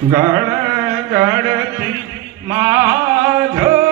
ગણ ગણતી માધવ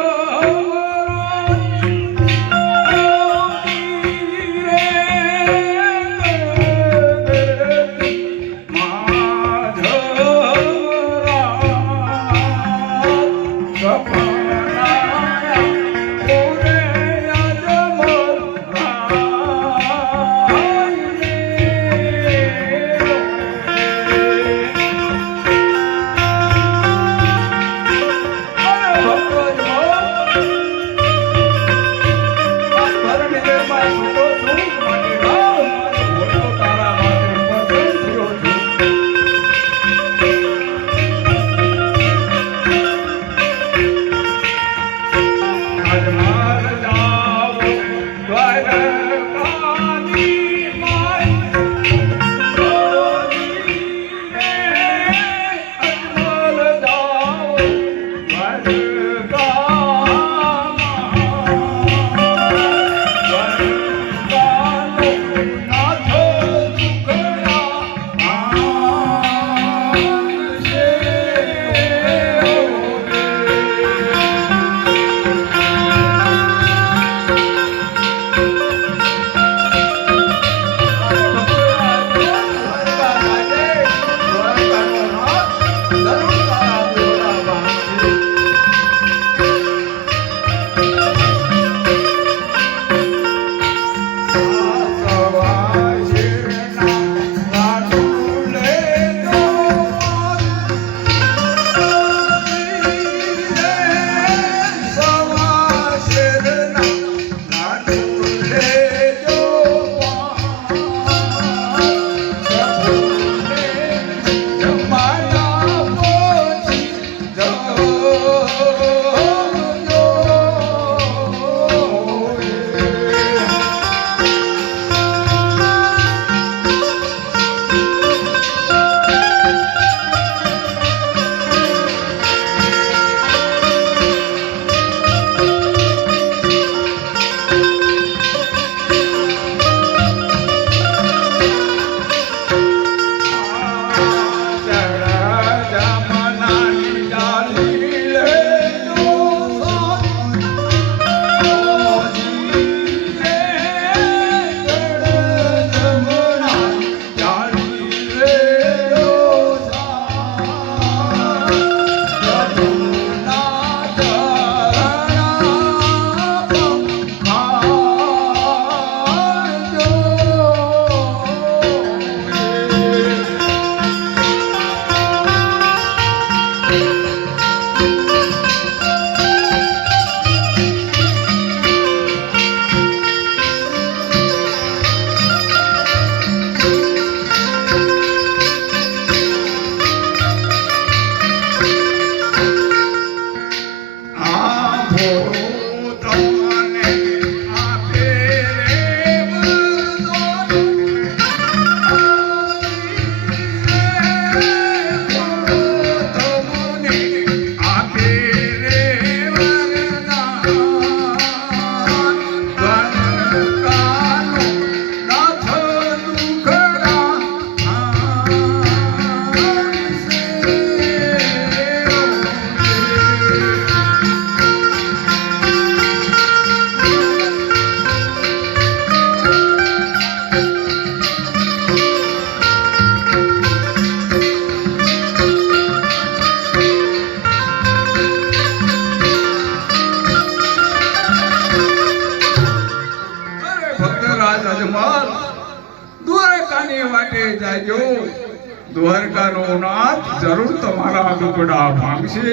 દ્વારકાનો નાથ જરૂર તમારા દુખડા ભાંગશે.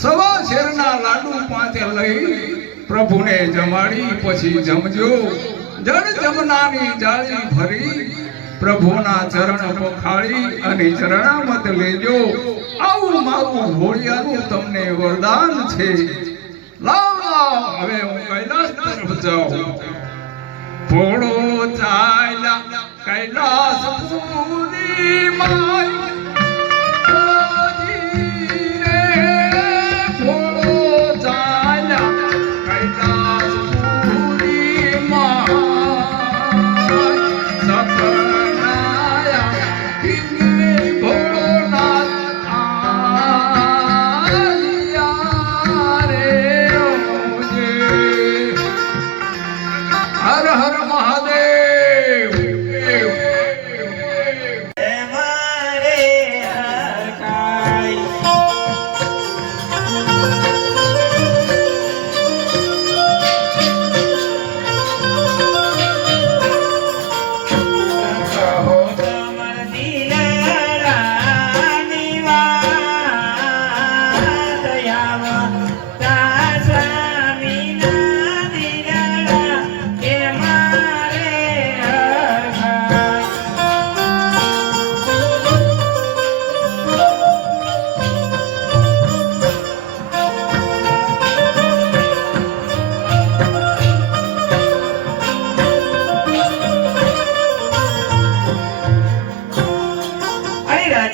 સવા શેરના લાડુ પાંચે લઈ પ્રભુને જમાડી પછી જમજો. જળ જમનાની જાળી ભરી પ્રભુના ચરણ પખાળી અને ચરણામત લેજો. આવું મારું ભોળિયાનું તમને વરદાન છે. લાવ હવે હું કૈલાસ તરફ જાઉં. ભોળો ચાલ્યા કૈલાસ પૂરી માય.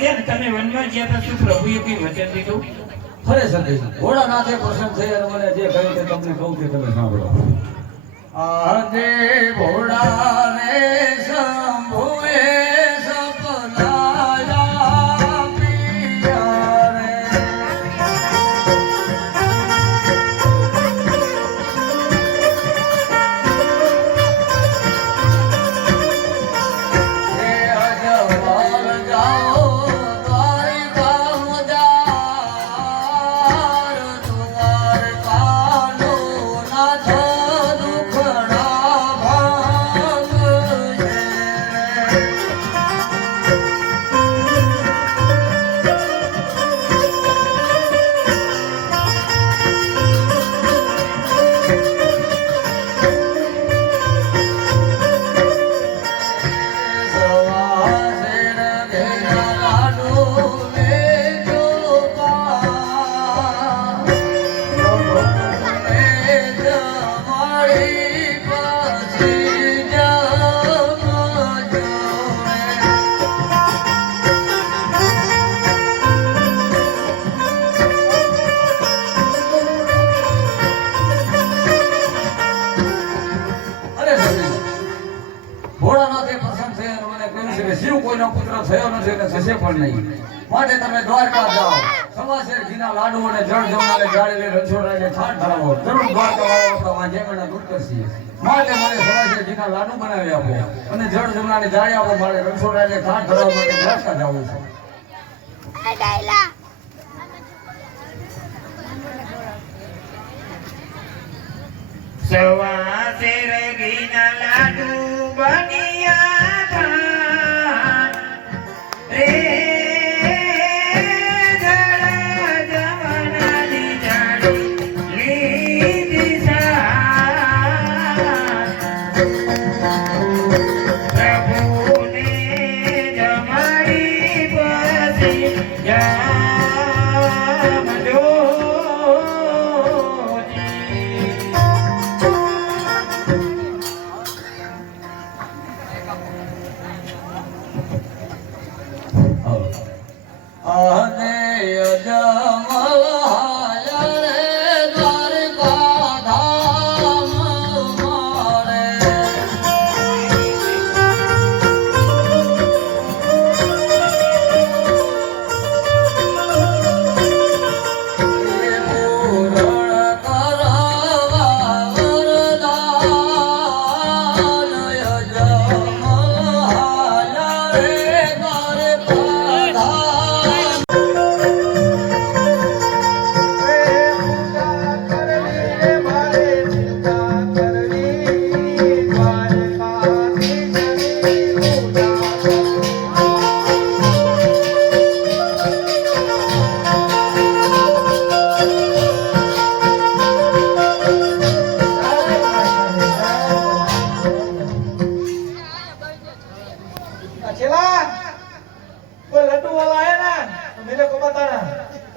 છે ને તમે વનમાં ગયા હતા શું પ્રભુએ કઈ વચન દીધું? ખરે સંદેશ ભોળાનાથે પ્રસન્ન થઈ અને મને જે કહ્યું તે તમને કહું તે તમે સાંભળો. આજે ભોળાને શંભુએ સપનાયા પિયા રે. હે અજવાલ જાઓ દ્વારિકા મજાર દ્વારકાનો નાથ દુખડા ભાંગશે. સવાસેર ઘેરા લાડુ લેજો પા. પ્રભુને જમાડી પછી જમજો રે. અરે સંદેશ ભોળાનાથે પ્રસન્ન થઈ અને મને કહ્યું છે કે શિવ કોઈનો પુત્ર થયો નથી અને થશે પણ નહીં. માટે તમે દ્વારકા જાઓ, સવાશેર ઘીના લાડુ અને જળ જમનાને જાળી લઈ રણછોડરાયને થાળ ધરાવો. જરૂર દ્વારકા વાળો આપણા વાંજેમણના દૂર કરશે. માટે મને સવાશેર ઘીના લાડુ બનાવી આપો અને જળ જમનાને જાળી આપો. મારે રણછોડરાયને થાળ ધરાવવા માટે દ્વારકા જવું છે. સવાસેર ઘીના લાડુ બન્યા ભાન રે જળ જમનાની જાળી લીધી સાર. પ્રભુને જમાડી પછી જમજો જી. અને અજમલ હાયા રે દ્વારકા ધામ મારે. પૂરણ કરવા વરદાન અજમલ હાયા રે દ્વારકા ધામ. चला वो लड्डू वाला है ना तो मेरे को बताना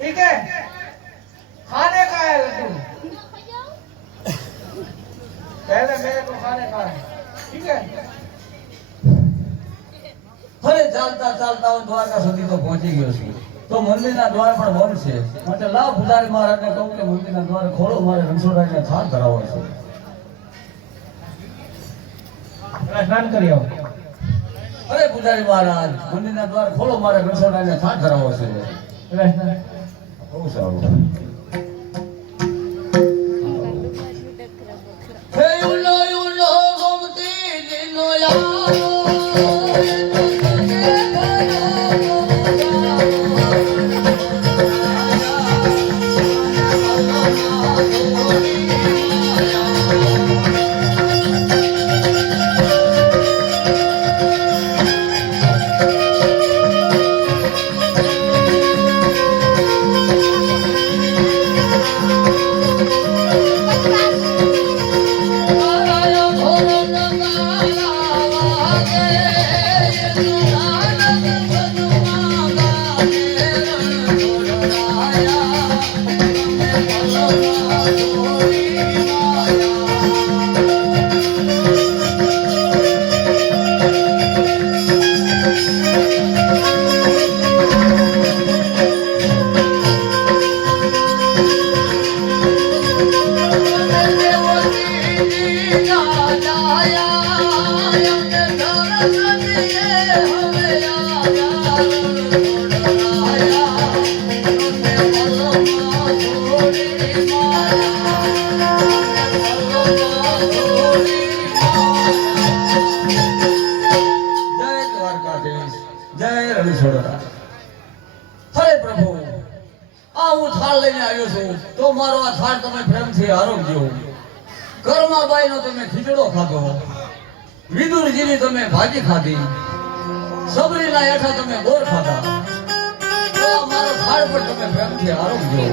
ठीक है खाने का है लड्डू पहले मेरे को खाने का है ठीक है ફરે ચાલતા ચાલતા હું દ્વારકા સુધી તો પહોંચી ગયો છું. તો મંદિરના દ્વાર પણ બંધ છે. માટે લાવ પૂજારી મહારાજને કહું કે મંદિરના દ્વાર ખોલો, મારે રણછોડરાયને થાળ ધરાવવો છે. स्नान करिए आओ અરે પૂજારી મહારાજ, મંદિરના દ્વાર ખોલો, મારે રણછોડરાયને થાળ ધરાવવો છે. બહુ સારું. હે ઉલો ઉલો ગોમતી જીનો યારો રાખીશ. જય રણછોડરાય. હરે પ્રભુ, આ હું થાળ લઈને આવ્યો છું તો મારો આ થાળ તમે પ્રેમથી આરોગજો. કર્માબાઈનો તમે ખીચડો ખાધો, વિદુરજીની તમે ભાજી ખાધી, સબરીના હેઠા તમે બોર ખાધા, તો આ મારો થાળ પર તમે પ્રેમથી આરોગજો.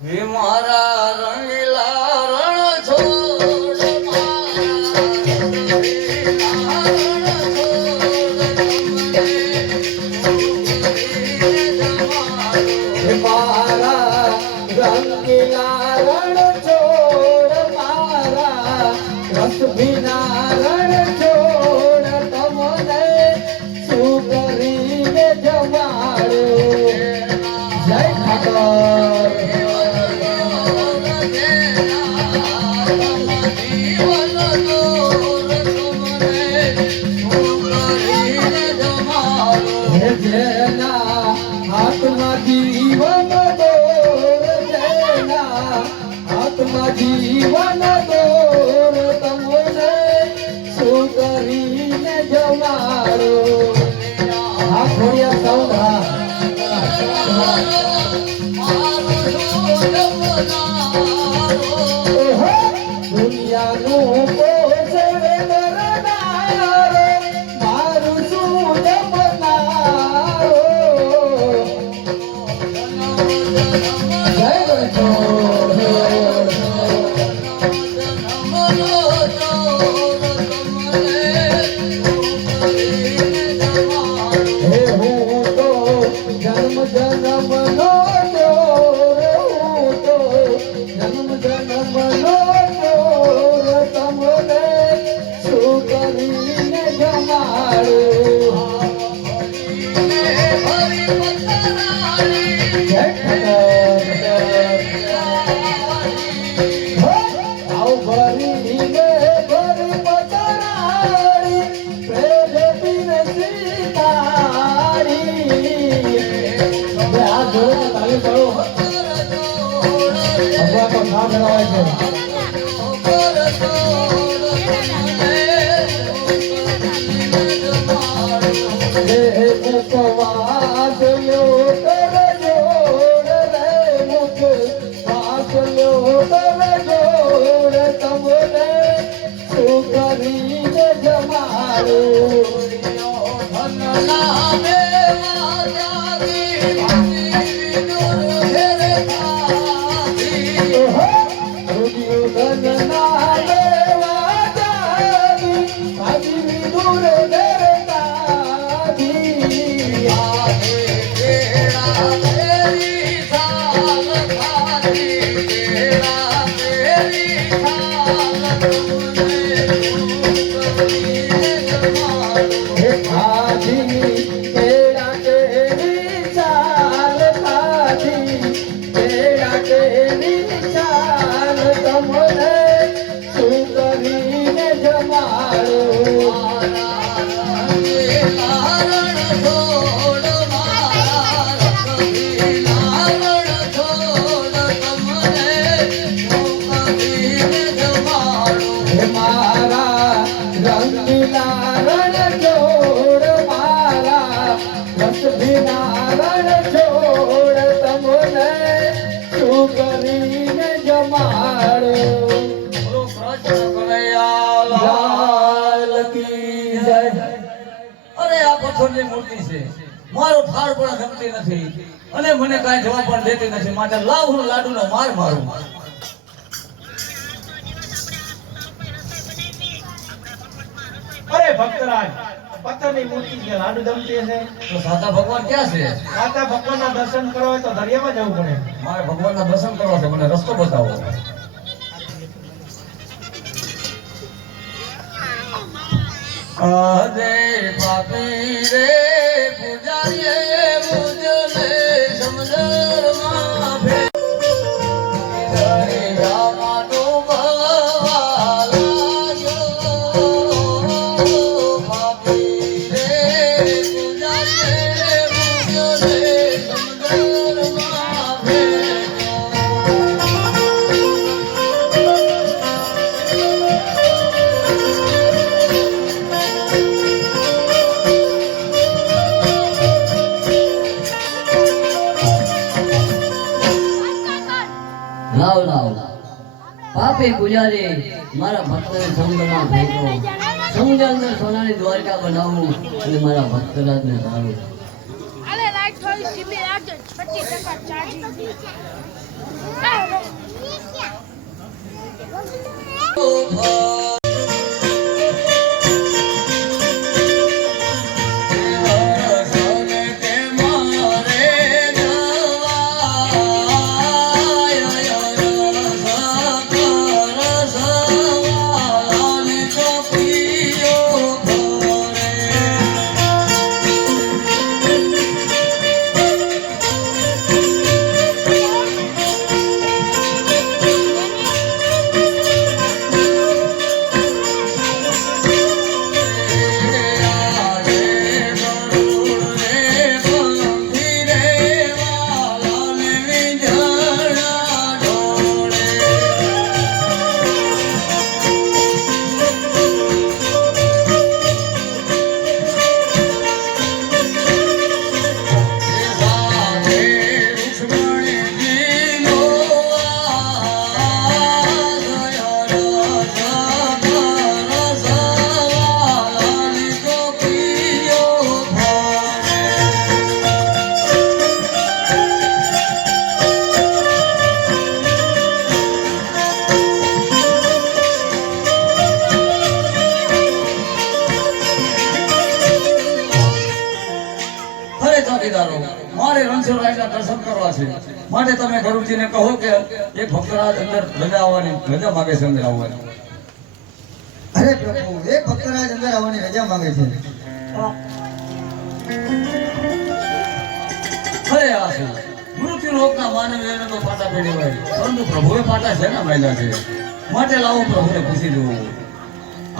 હે મારા રંગીલા રણછોડ, મારા રંગીલા રણછોડ, મારા રસભીના રણછોડ, તમને શું કરીને જમાડું. જય ઠાકોર. જેના હાથમાં જીવન દોર, જેના હાથમાં જીવન દોર, તમને શું કરીને જમાડો. હા ખોડિયા સૌધા દુનિયાનું પોષે કરનારો, મારું શું જમનારો. જય રણછોડ. હે હું તો જન્મ જન્મનો ચોર, હું તો જન્મ જન્મનો ચોર, તમને શું કરીને જમાડું. જય ઠાકોર. આવ ભરીને ભરી પતરાળી, પ્રેમે પીરસી તાળી. આ જોડે તાળી પાડો. ભગવાન તો નામ લેવાય છે. ઉપવાસ લ્યો તર જોડ રે, ઉપવાસ લ્યો તર જોડ, તમને શું કરીને જમાડું. ધનના લેવા જાવી, ભાજી વિદુર ધરતાવી. હે ભાજી કેળા કેરી ચાલ, ભાજી કેળા કેરી ચાલ, તમને શું કરીને જમાડું. હે મારા રંગીલા રણછોડ, મારા રસભીના રણછોડ, તમને શું કરીને જમાડું. બોલો કૃષ્ણ કનૈયા લાલ કી જય. અરે આ પથ્થરની મૂર્તિ છે, મારો થાળ પણ ગમતી નથી અને મને કાંઈ જવાબ પણ દેતી નથી, માટે લાવ હું લાડુનો માર મારું. અરે ભક્તરાજ, પથ્થરની મૂર્તિ છે, લાડુ જમતી છે. તો સાચા ભગવાન ક્યાં છે? માતા ભગવાનના દર્શન કરવા હોય તો દરિયામાં જવું પડે. મારે ભગવાનના દર્શન કરવા છે, મને રસ્તો બતાવો. અરે પાપી રે પૂજારીએ મુજને સમજરમાં ભે પાપી રે પૂજારીએ મુજને સમજરમાં લાવ લાવ પાપી પૂજારી મારા ભક્તને સમજણમાં ફેંકો સમજણ સોનાની દ્વારકા બનાવું અને મારા ભક્તરાજને તારું અરે લાઈટ થોડી ધીમી રાખજો 25% ચાર્જિંગ મારે રણછોડરાયના દર્શન કરવા છે માટે તમે ગુરુજીને કહો કે એક ભક્તરાજ અંદર રજા આવવાની રજા માંગે છે અંદર આવવાની અરે પ્રભુ એક ભક્તરાજ અંદર આવવાની રજા માંગે છે અરે આ છે મૃત્યુ લોકના માનવ એને તો પાટા પેડી હોય પરંતુ પ્રભુએ પાટા છે ને માયલા છે માટે લાવો પ્રભુને પૂછી જવું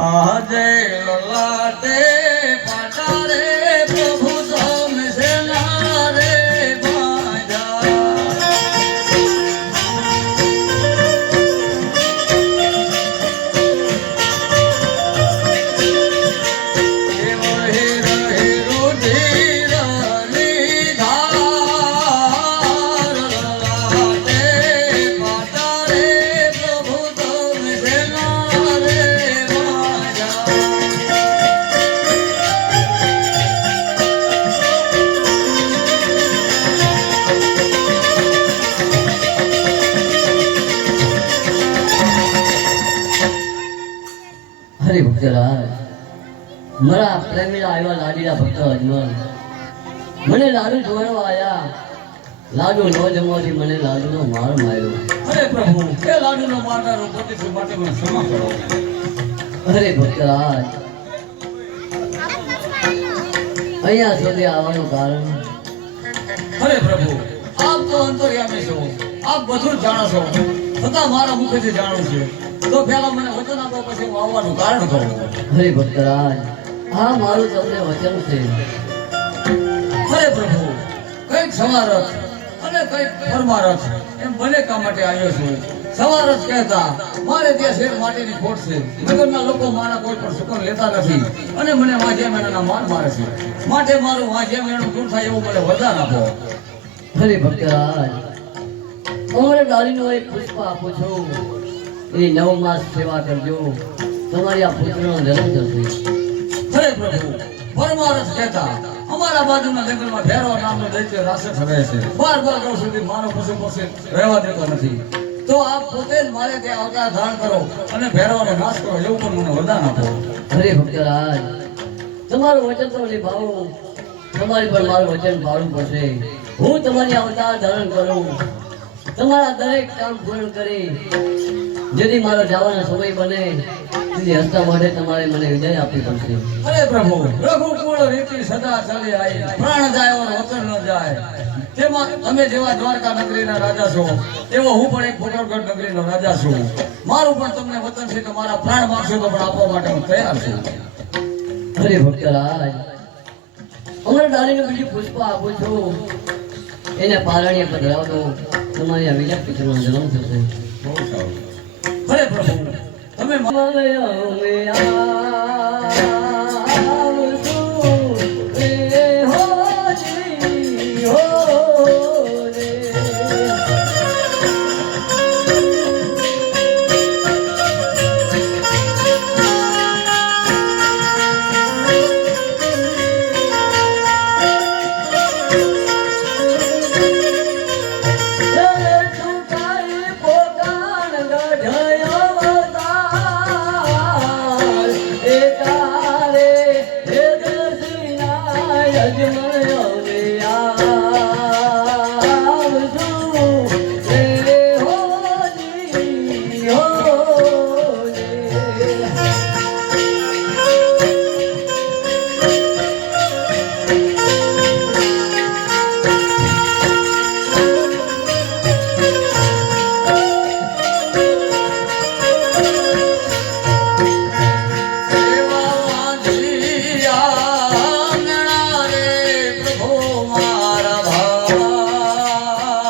આજે લલાટે પાટા રે પ્રભુ તમે છે ના રે બાજા હરે ભક્તરાજ મારા પ્રેમીલા આવ્યા લાડીના ભક્ત અજમલ મને લાડુ જોડવા આયા લાડુ ન જમવાથી મને લાડુનો માર માર્યો અરે પ્રભુ એ લાડુનો મારનારો પ્રતિશોધ માટે મને ક્ષમા કરો અરે ભક્તરાજ અહીંયા સુધી આવવાનું કારણ અરે પ્રભુ આપ તો અંતર્યામી છો આપ બધું જ જાણો છો છતાં મારા મુખેથી જાણું છે તો પહેલા મને વચન આપો પછી હું આવવાનું કારણ કહું હરે ભક્તરાજ આ મારું તમને વચન છે અરે પ્રભુ કઈક સવારથ અને કઈક પરમારથ એમ બને કામ માટે આવ્યો છું સવારથ કહેતા મારે ત્યાં શેર માટેની ખોટ છે નગરના લોકો મારા કોઈ પણ સુકન લેતા નથી અને મને વાંજે મેણાના માર મારે છે માટે મારું વાંજે મેણું દૂર થાય એવું મને વરદાન આપો હરે ભક્તરાજ અમારે ડાલીનો એક પુષ્પ આપું છું એ 9 માસ સેવા કરજો તમારી આ પુત્રનો જન્મ થશે હરે પ્રભુ પરમારથ કહેતા અમારા બાજુના જંગલમાં ભેરવા નામનો દૈત્ય રાક્ષસ રહે છે 12 વર્ષ સુધી મારો પશુ પક્ષી રહેવા દેતો નથી તો આપ પોતે જ મારે ત્યાં અવતાર ધારણ કરો અને ભેરવાનો નાશ કરો એવું પણ મને વરદાન આપો હરે ભક્તરાજ તમારું વચન તો નિભાવું તમારી પર મારું વચન પાળવું પડશે હું તમારી અવતાર ધારણ કરું તમારા દરેક કામ પૂર્ણ કરી જેથી મારો જવાનો સમય બને તેથી હસતા માટે તમારે મને વિજય આપવી પડશે અરે પ્રભુ રઘુકુળ રીતિ સદા ચાલી આવી પ્રાણ જાય और વચન ન જાય તેમાં તમે જેવા દ્વારકા નગરીના રાજા છો એવો હું પણ એક ફોટોગઢ નગરીનો રાજા છું મારું પણ તમને વચન છે કે મારા પ્રાણ માંગશો તો પણ આપવા માટે હું તૈયાર છું હરે ભક્તરાજ અમારા ડાલીને બીજું પુષ્પ આપું છું એને પારણીય પધરાવ દો તમારી આ વિજય પુત્રનો જન્મ થશે બહુ સારું હરે પ્રભુ તમે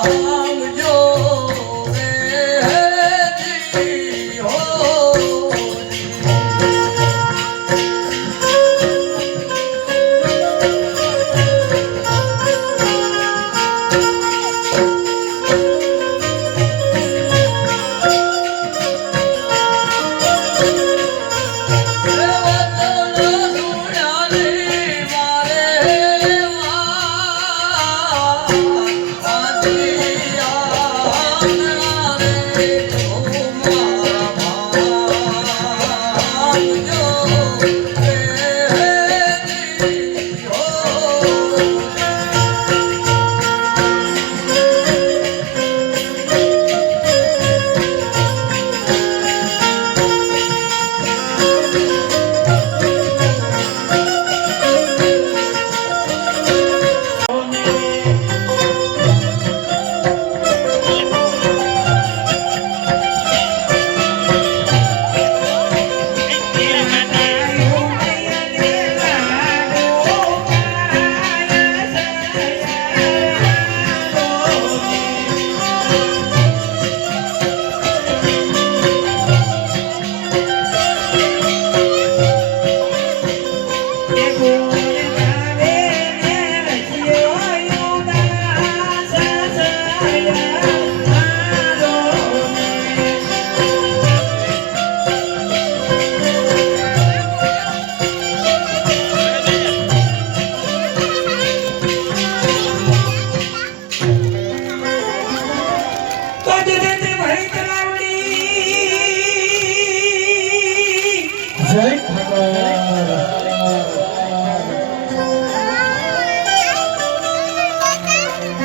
માંગજો રે જી હો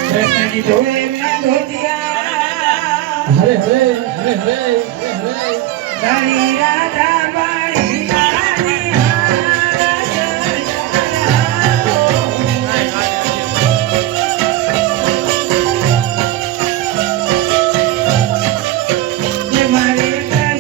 કૃષ્ણજી ધોળે એમના ધોતિયા હરે હરે હરે હરે હરે તારી રાધા બાળી તારી મારી કૃષ્ણ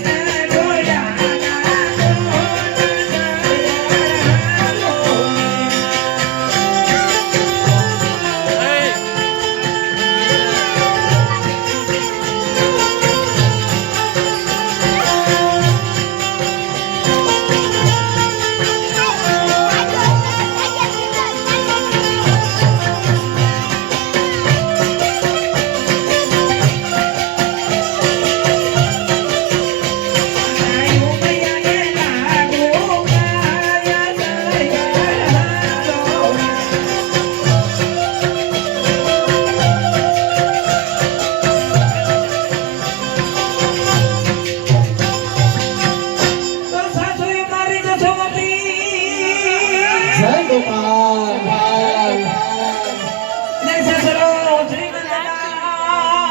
જય ગોપાલ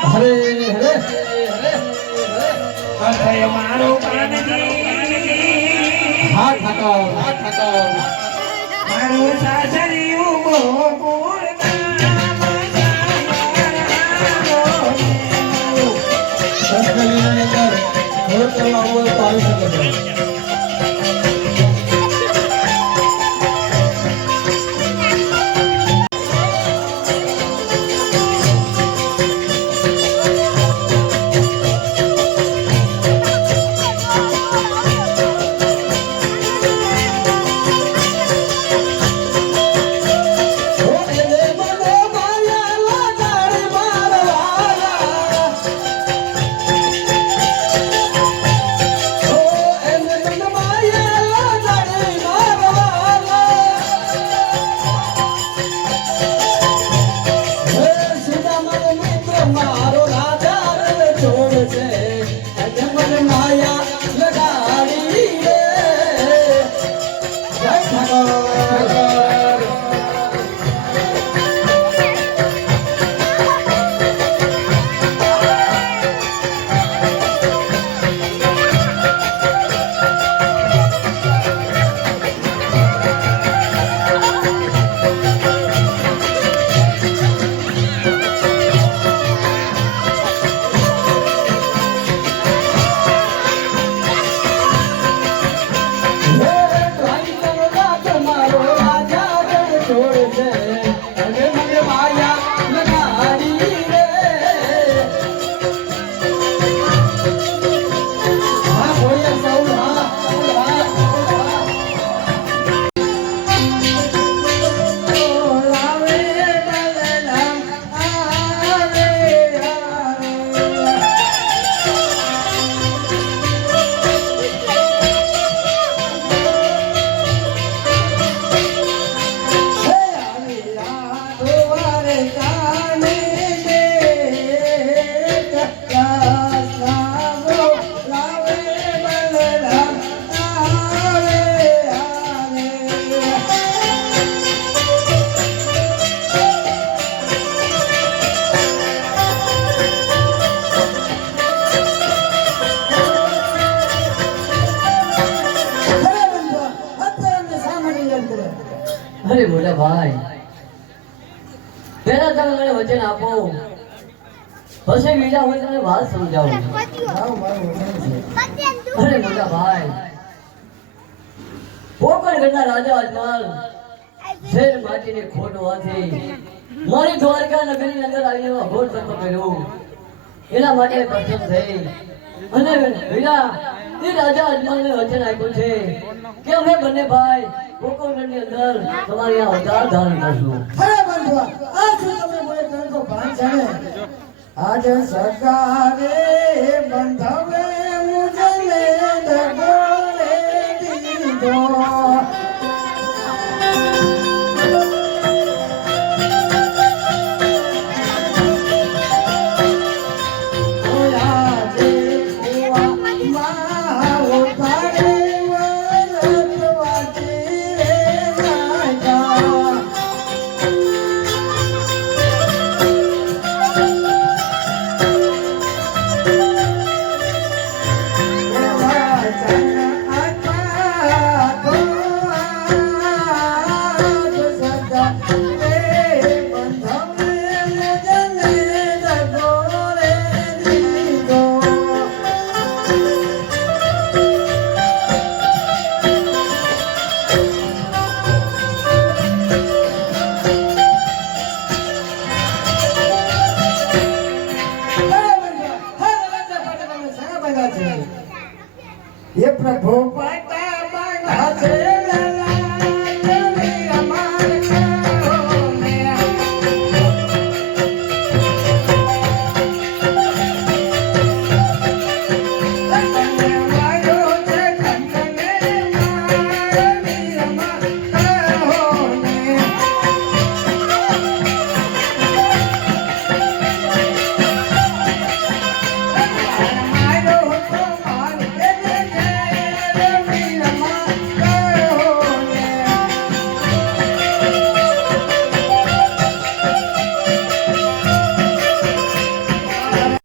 હરે હરે મારો કાનજી હા ઠાકોર હા ઠાકોર મારું સાસરિયું ગોકુળ સંસ્કૃતિની અંદર ઘોર કરવા હોય તો આવી શકે છે મારો રાજા છોડ છે અજમલ માયા લગાડી રે જય ઠાકોર ભાઈ પહેલા તમે મને વચન આપો પછી બીજા હું તમને વાત સમજાવું અરે મોટા ભાઈ પોકરગઢના રાજા અજમલ શેર માટીની ખોટ હોવાથી મારી દ્વારકા નગરની અંદર આવીને અઘોર સર્પ કર્યો એના માટે પ્રસન્ન થઈ અને વીરા એ રાજા અજમલને વચન આપ્યું છે કે અમે બંને ભાઈ પોકરગઢની અંદર તમારી આ અવતાર ધારણ કરશું અરે બંધુઆ આ શું તમે બોલે તો ભાન જાણે આજ સગારે બંધવે મુજને દગોરે દીધો એ પ્રભુ